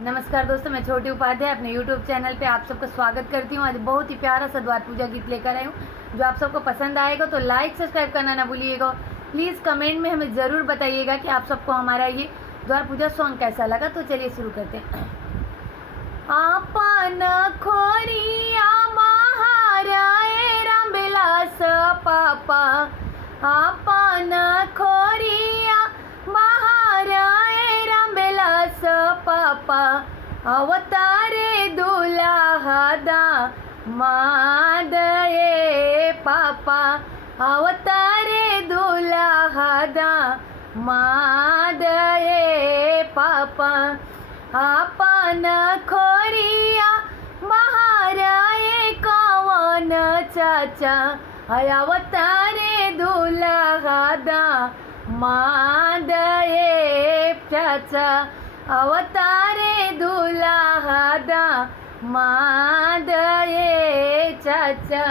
नमस्कार दोस्तों, मैं छोटी उपाध्याय अपने YouTube चैनल पे आप सबका स्वागत करती हूँ। आज बहुत ही प्यारा सा द्वार पूजा गीत लेकर आई हूँ जो आप सबको पसंद आएगा, तो लाइक सब्सक्राइब करना ना भूलिएगा। प्लीज़ कमेंट में हमें ज़रूर बताइएगा कि आप सबको हमारा ये द्वार पूजा सॉन्ग कैसा लगा। तो चलिए शुरू करते हैं। आपन खोरिया महाराए रामबिलास पापा, आपन खोरिया महाराए रामबिलास पापा, अवतारे दुलाहादा मादये पापा, अवतारे दुलाहादा मादये पापा, आपन खोरिया महाराए कवन चाचा, अवतारे दुलाहादा मादये चाचा, अवतारे दुलाहादा मादये चाचा,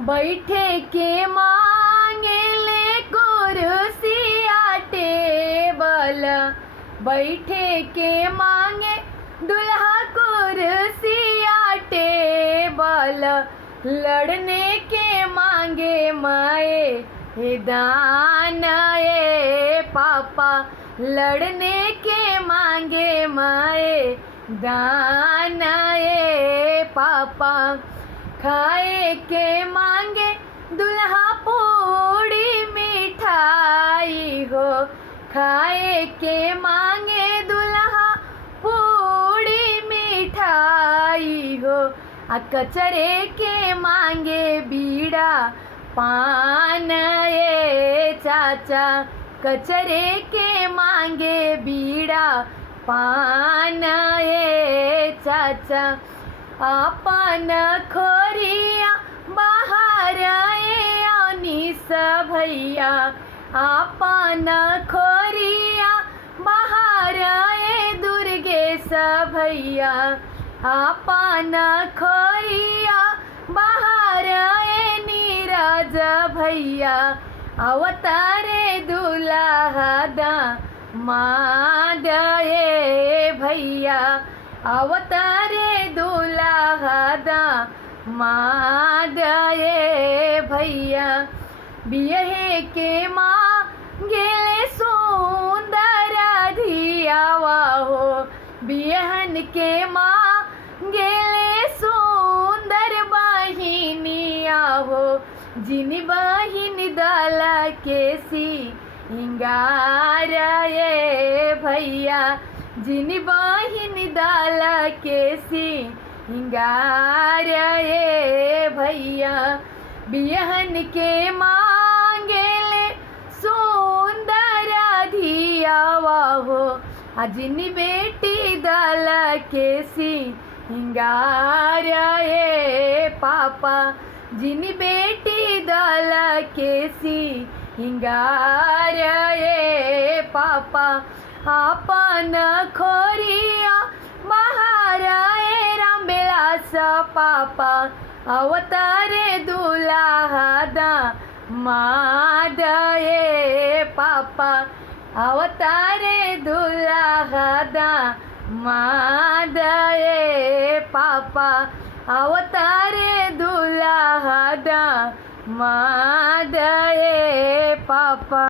बैठे के मांगे ले कुर्सिया टेबल, बैठे के मांगे दुल्हा कुर्सिया टेबल, लड़ने के मांगे माए दान ये पापा, लड़ने के मांगे माए दान ये पापा, खाए के मांगे दुल्हा पूड़ी मिठाई हो, खाए के मांगे दुल्हा पूड़ी मिठाई हो, कचरे के मांगे बीड़ा पान ये चाचा, कचरे के मांगे बीड़ा पान ये चाचा, आपन खोरिया बाहर अनीस भैया, आपन खोरिया बाहर दुर्गेश भैया, आपन खोरिया बाहर नीरज भैया, अवतारे दुलाहादा मादये भैया, अवतारे दुलाहादा मादये भैया, बियहे के माँ गेले सुंदर धियावा हो, बियहन के माँ गेले सुंदर बहिनिया हो, जिन बहिन दला के सिंगार ये भैया, जिन बहिन दला के सिंगार ये भैया, बियहन के मांगेले सुंदर धियावा हो, जिन बेटी दला के सिंगार ये पापा, जिन बेटी दला के सिंगार ये पापा, आपन खोरिया महाराए रामबिलास पापा, अवतारे दुलाहादा मादये पापा, अवतारे दुलाहादा मादये पापा, अवतारे दुलाहादा मादये पापा।